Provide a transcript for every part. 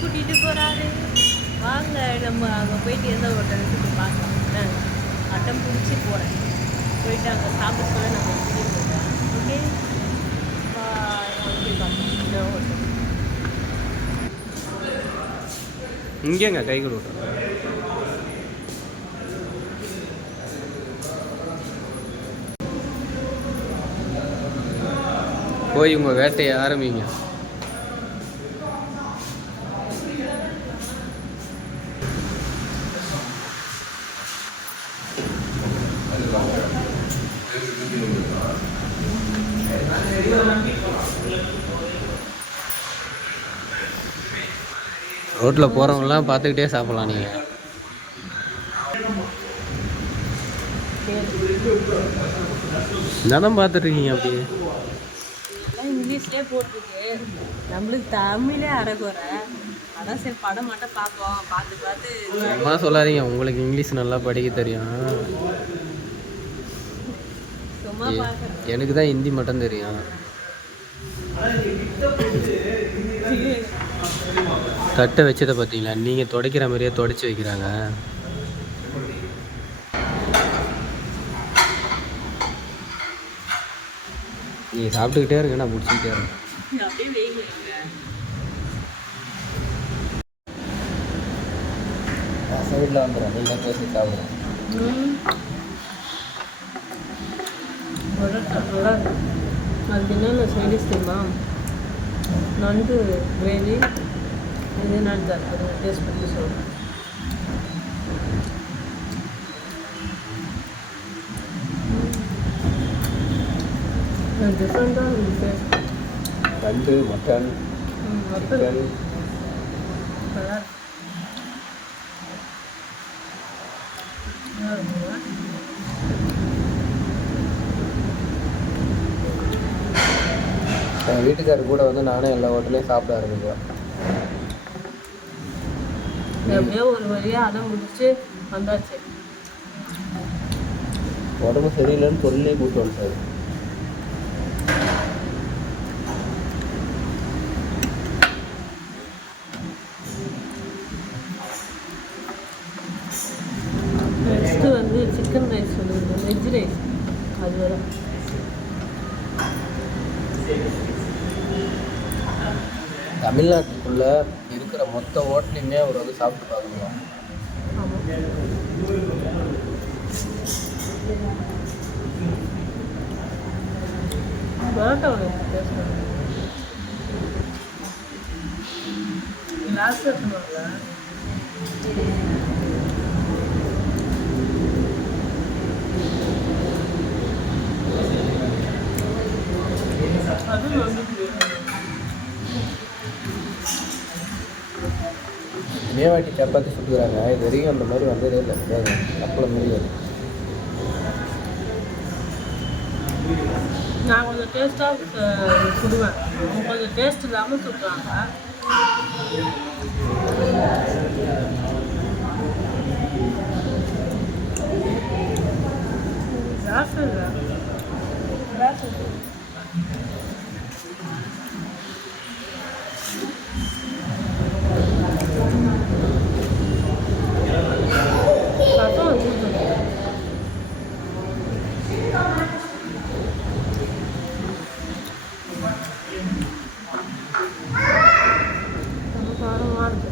கூட்டிகிட்டு போகிறாரு வாங்க நம்ம அங்கே போயிட்டு எந்த ஹோட்டலுக்கு பார்க்கலாம். அட்டம் பிடிச்சி போகிறேன் போயிட்டு அங்கே சாப்பிட சொல்ல நம்ம கூட்டிட்டு போகிறேன் ஓகே? இங்கேங்க கை கொடுக்குறோம் போய் உங்கள் வேட்டையை ஆரம்பிங்க. ரோட்டில் போகிறவங்களாம் பார்த்துக்கிட்டே சாப்பிட்லாம் நீங்கள் என்னதான் பார்த்துட்ருக்கீங்க அப்படியே. எல்லாம் இங்கிலீஷ்லேயே போட்டிருக்கு. நம்மளுக்கு தமிழே அரைக்குறை அதான் சரி படம் மட்டும் பார்ப்போம். பார்த்து பார்த்து அம்மா சொல்லாதீங்க. உங்களுக்கு இங்கிலீஷ் நல்லா படிக்க தெரியும். சும்மா எனக்கு தான் ஹிந்தி மட்டும் தெரியும். தட்டை வச்சதை பார்த்தீங்களா? நீங்கள் துடைக்கிற மாதிரியே துடைச்சி வைக்கிறாங்க. நீங்கள் சாப்பிட்டுக்கிட்டே இருங்க நான் முடிச்சுக்கிட்டே இருக்கேன். சைடில் வந்துடும் நீங்கள் பேசி சாப்பிடுறேன் இருக்கு. அதுக்கு என்னென்ன சைடிஷ் தெரியுமா? நண்டு கிரேவி. இது நண்டு அது டேஸ்ட் பண்ணி சொல்கிறேன் டிஃப்ரெண்ட்டாக இருக்குது நண்டு மட்டன். சிக்கன். நல்லா இருக்கு? என் வீட்டுக்காரர் கூட வந்து நானே எல்லா ஹோட்டலையும் சாப்பிட ஆரம்பிக்குவேன் எப்படியோ ஒரு வழியாக அதை முடிச்சு வந்தாச்சு. உடம்பு சரியில்லைன்னு தொழிலே கூட்டு வந்துட்டாரு. நெக்ஸ்ட்டு வந்து சிக்கன் ரைஸ் வெஜ் ரைஸ் அது வர தமிழ்நாட்டுக்குள்ள மொத்த ஹோட்டலையுமே அவர் வந்து சாப்பிட்டு பார்க்கலாம் ஆமாம் பரோட்டாவோட டேஸ்ட் கிளாஸ் இருக்குமாங்களா அது வந்து மேவாட்டி சப்பாத்தி சுட்டுக்கிறாங்க இது வரைக்கும் அந்த மாதிரி வந்ததே இல்லை. அப்பளம் முடியாது. நான் கொஞ்சம் டேஸ்ட்டாக சுடுவேன். கொஞ்சம் டேஸ்ட் இல்லாமல் சுடுறாங்க கிளாஸ் இல்லை ரசம் வச்சுருக்கேன் ரொம்ப காரமாக இருக்கு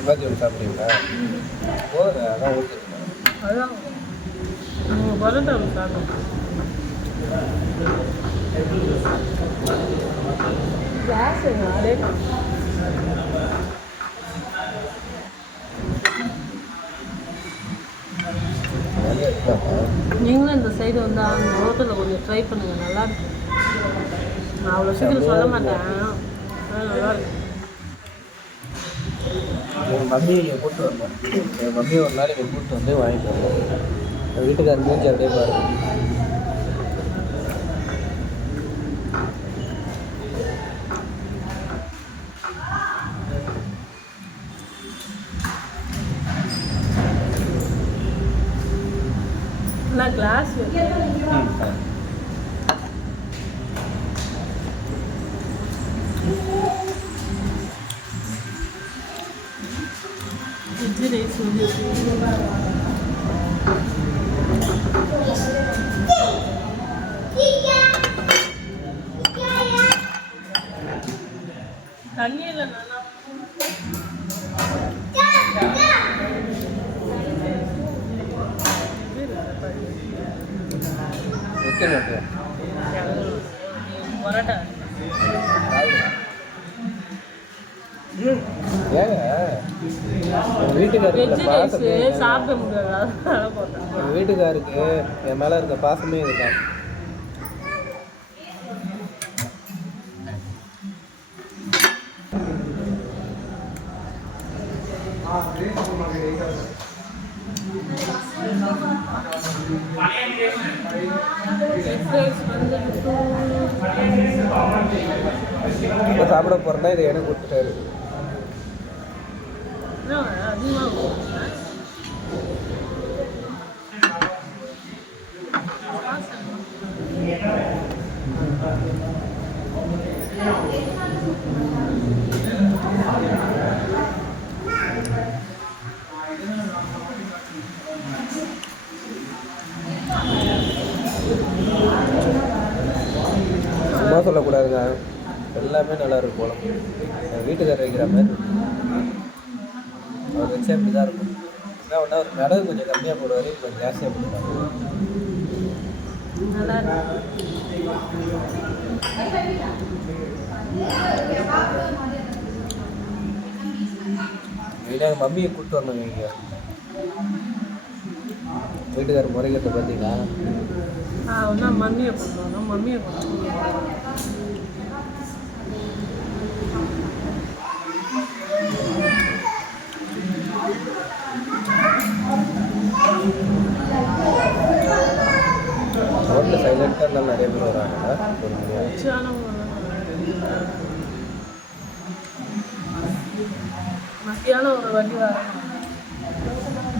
சப்பாத்தி ஒன்று சாப்பிட்றீங்களா? போதுங்க அதான் ஊற்றுருங்க அதான். நம்ம பரோட்டா சாப்பிட்டோம் கிளாஸ் அதே நிறைய இருக்காங்க நீங்களும் இந்த சைடு வந்து அந்த ஹோட்டலில் கொஞ்சம் ட்ரை பண்ணுங்க நல்லா இருக்கு நான் அவ்வளோ சீக்கிரம் சொல்ல மாட்டேன். நல்லா இருக்கு என் மம்மியை இங்கே கூப்பிட்டு வந்தேன் என் மம்மியை ஒரு நாள் இங்கே கூப்பிட்டு வந்து வாங்கிட்டு வந்தேன் என் வீட்டுக்காரர் மூஞ்சி அப்படியே பாருங்கள் தண்ணியில் நல்லா எத்தனை நட்டு பரோட்டா ஏங்க எங்கள் வீட்டுக்காருக்கு வெஜ்ஜு பாசமே ரைஸ் சாப்பிட முடியாது. எங்கள் வீட்டுக்காருக்கு என் மேலே இருக்க பாசமே இதுதான் சாப்பிட போகிறேன்னா இதை எனக்கு கொடுத்துட்டாரு சும்மா சொல்லக்கூடாதுங்க. எல்லாமே நல்லா இருக்கும் குழம்பு வீட்டுக்காரர் வைக்கிற மாதிரி. அவர் வச்சா இப்படி தான் இருக்கும். ஒரு மிளகு கொஞ்சம் கம்மியாக போடுவார் கொஞ்சம் ஜாஸ்தியாக இருக்கு. மெயினாக மம்மியை கூப்பிட்டு வரணும் இங்கே. வீட்டுக்காரர் முறைக்கிறத பார்த்தீங்களா மம்மியை போட்டுருவோம் மம்மியை போட்டுருவோம் ரோட்டில் சைலண்ட்டாக இருந்தாலும் நிறைய பேர் வராங்க. மத்தியானம் ஒரு வண்டி வர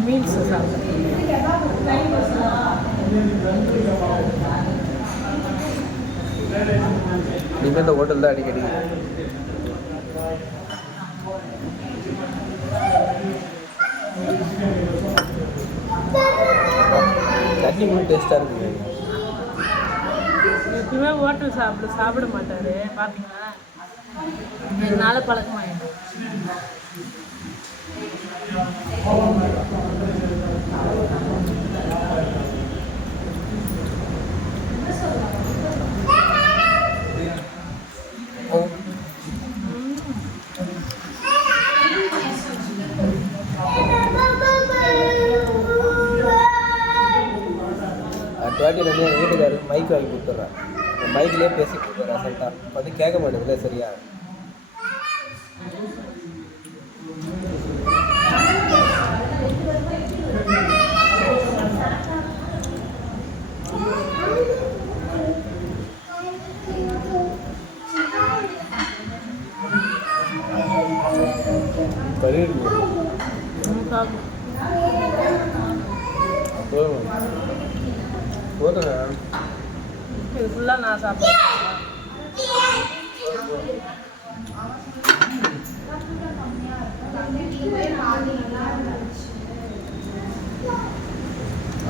மீல்ஸ் இனிமேல் இந்த ஹோட்டல் தான் அடிக்கடி. தண்ணி டேஸ்ட்டாக இருக்குங்க எப்பயுமே ஹோட்டல் சாப்பிட சாப்பிட மாட்டாரு. பார்த்தீங்களா இதனால பழக்கமாயிடும் அடுத்த வாட்டி வந்து எங்கள் வீட்டுக்காரருக்கு மைக் வாங்கி கொடுத்துட்றேன் மைக்லேயே பேசி கொடுத்துட்றேன் அசல்ட்டாக வந்து கேட்க மாட்டேங்குதுல சரியா பன்னீர் நமக்காக போதும் போதுங்க இது ஃபுல்லாக நான் சாப்பிட்றேன்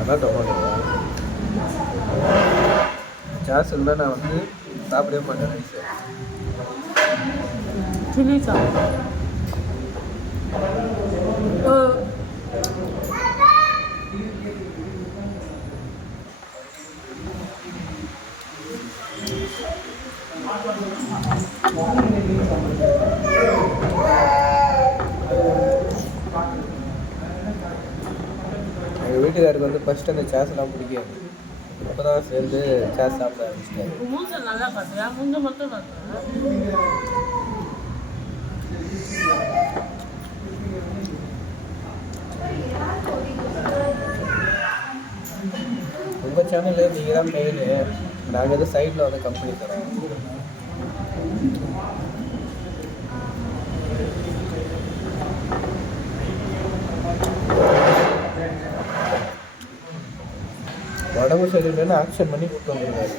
அதான் டொமாட்டோ சாஸ் இருந்தால் நான் வந்து சாப்பிடவே மாட்டேன் ரைஸ் சில்லி சாஸ் ஓ. எங்கள் வீட்டுக்காருக்கு வந்து ஃபஸ்ட்டு அந்த சாஸ்லாம் பிடிக்காது. அப்போ தான் சேர்ந்து சாஸ் சாப்பிட ஆரம்பிச்சிட்டாரு. மூஞ்ச நல்லா பார்த்துயா மூஞ்ச மட்டும் பார்த்துறேன் உங்கள் சேனலில் நீங்கள் தான் மெயின் நாங்கள் எதுவும் சைடில் வந்து கம்பெனி தரோம். உடம்பு சரியில்லைன்னு ஆக்ஷன் பண்ணி கூப்பிட்டு வந்துருக்காரு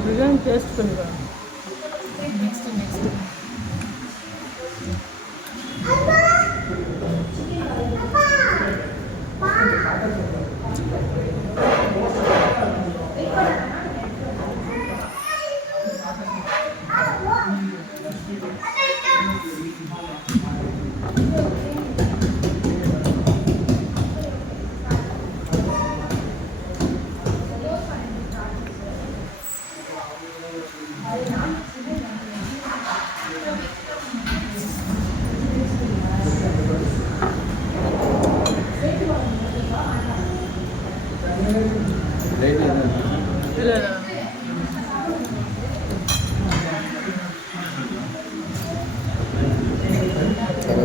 பிரியாணி டேஸ்ட் பண்ணிக்கலாம் next next rate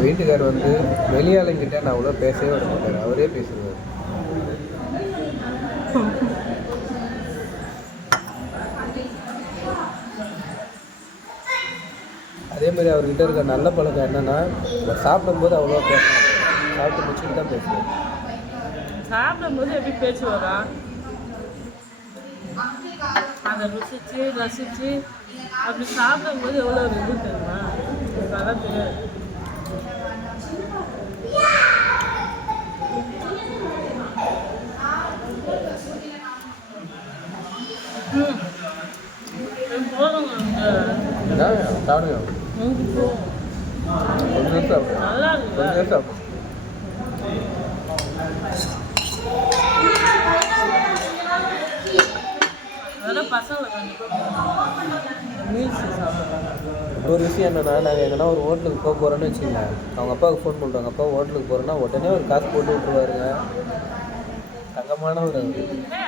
எங்கள் வீட்டுக்கார் வந்து வெளியாளுங்கிட்ட நான் அவ்வளோ பேசவே விட மாட்டார். அவரே பேசுவார். அதே மாதிரி அவர்கிட்ட இருக்க நல்ல பழக்கம் என்னன்னா அவர் சாப்பிடும்போது அவ்வளோ பேச சாப்பிட்டு முடிச்சுட்டு தான் பேசுவேன் சாப்பிடும்போது எப்படி பேச்சு வரும்? அதை ருசிச்சு ரசிச்சு அப்படி சாப்பிடும்போது எவ்வளோ ஒரு இது தெரியுமா? எனக்கு அதான் தெரியாது ம். இது போதுங்க இந்த அதான் சாப்பிடுங்க. கொஞ்சம் கொஞ்சம் ஒரு விஷயம் என்னன்னா நாங்கள் எங்கன்னா ஒரு ஹோட்டலுக்கு போக போகிறோன்னு வச்சுக்கோங்க. அவங்க அப்பாவுக்கு ஃபோன் பண்ணுறாங்க அப்பா ஹோட்டலுக்கு போகிறோன்னா உடனே ஒரு காசு போட்டு விட்ருவாருங்க தங்கமானவர் அவர் ஏய்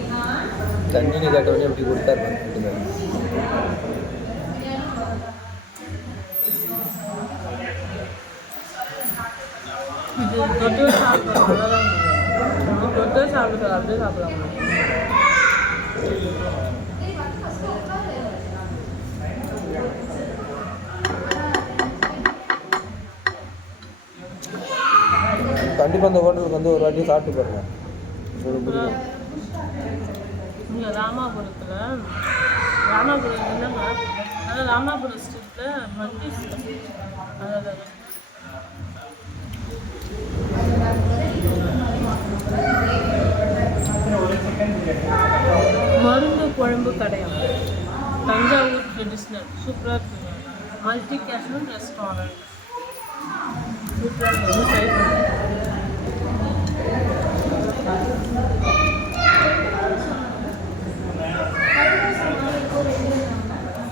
தண்ணின்னு கேட்ட உடனே எப்படி கொடுத்தாரு பாருங்க வீட்டுக்காரர். கண்டிப்பாக அந்த ஹோட்டலுக்கு வந்து ஒரு வாட்டி சாப்பிட்டு பாருங்க உங்களுக்கு இங்கே ராமாபுரத்தில் ராமாபுரம் இல்லைங்க அதாவது ராமாபுரம் ஸ்ட்ரீட்டில் மல்டி அதாவது மருந்து குழம்பு கடையா? தஞ்சாவூர் ட்ரெடிஷ்னல் சூப்பராக இருக்குங்க. மல்டி கேஷ்னல் ரெஸ்டாரண்ட் சூப்பராக இருக்குது ட்ரை பண்ணுங்க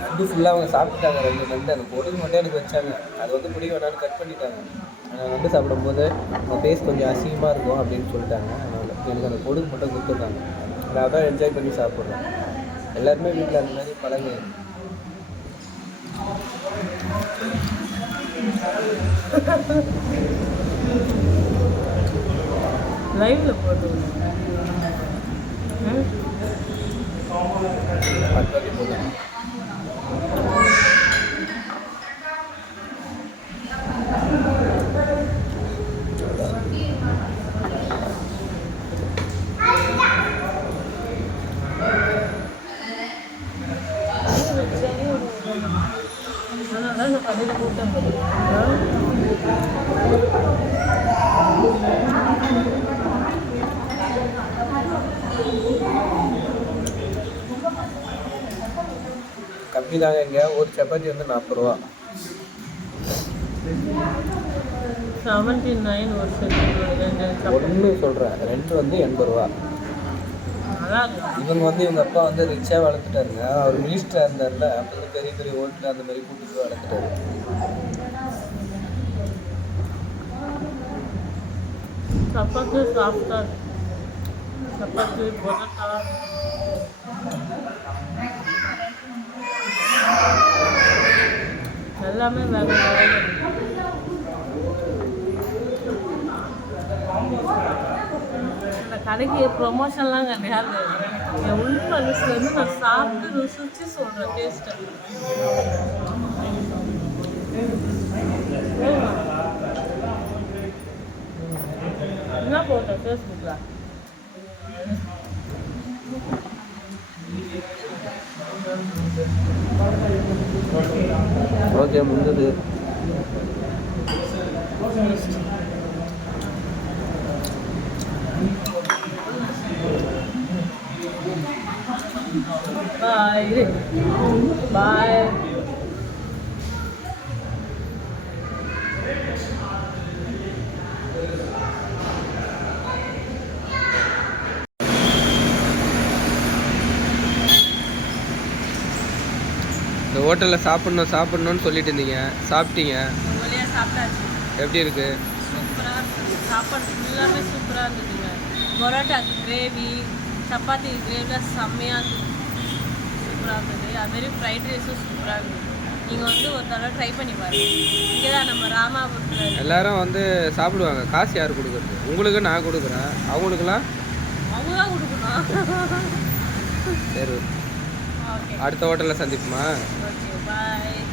நண்டு ஃபுல்லாக அவங்க சாப்பிட்டாங்க ரெண்டு நண்டு அந்த பொருள் மட்டும் எனக்கு வச்சாங்க. அது வந்து பிடிக்க வேணாம்னு கட் பண்ணிட்டாங்க. நான் நண்டு சாப்பிடும்போது அவங்க ஃபேஸ் கொஞ்சம் அசிங்கமாக இருக்கும் அப்படின்னு சொல்லிட்டாங்க. அதனால் எனக்கு அந்த கொடுக்கு மட்டும் கொடுத்துருக்காங்க நான் அதான் என்ஜாய் பண்ணி சாப்பிட்றேன். எல்லாருமே வீட்டில் அந்த மாதிரி பழகு லைவ்ல போட்டு பத்து போதும் அதனால இந்த கடையில் கூட்டம் போடுறேன் கம்மி தாங்க இங்கே ஒரு சப்பாத்தி வந்து நாற்பது ரூபா செவன்டி நைன் ஒரு. ஒன்று சொல்கிறேன் ரெண்டு வந்து எண்பது ரூபா இவங்க வந்து இவங்க அப்பா வந்து ரிச்சாக வளர்த்துட்டாருங்க. அவர் மினிஸ்டராக இருந்தார்ல அப்போ வந்து பெரிய பெரிய ஹோட்டல் அந்த மாதிரி கூட்டிட்டு போய் வளர்த்துட்டாரு. சப்பாத்தி சாஃப்டாக சப்பாத்தி பொரோட்டா. எல்லாமே வேறு இந்த கடைக்கு ப்ரொமோஷன்லாம் கிடையாது. என் உள் மனசுலேருந்து நான் சாப்பிட்டு ருசிச்சு சொல்கிறேன் டேஸ்ட்டு என்ன போட்டேன் ஃபேஸ்புக்கில் ஓகே முடிஞ்சது பாய் பாய் இந்த ஹோட்டலில் சாப்பிட்ணும் சாப்பிட்ணுன்னு சொல்லிட்டு இருந்தீங்க. சாப்பிட்டீங்க. எப்படி இருக்கு? சாப்பாடு ஃபுல்லாமே சூப்பராக இருந்ததுங்க பரோட்டாக்கு கிரேவி சப்பாத்தி கிரேவிலாம் செம்மையாக இருந்தது. சூப்பராக இருந்தது அதுமாரி ஃப்ரைட் ரைஸும் சூப்பராக இருந்தது. நீங்கள் வந்து ஒரு தடவை ட்ரை பண்ணி பாருங்க. இங்கே தான் நம்ம ராமாபுரத்தில். எல்லாரும் வந்து சாப்பிடுவாங்க. காசு யார் கொடுக்குறது? உங்களுக்கு நான் கொடுக்குறேன். அவங்களுக்குலாம் அவங்க தான் கொடுக்கணும். சரி அடுத்த ஹோட்டலில் சந்திப்போமா? Okay bye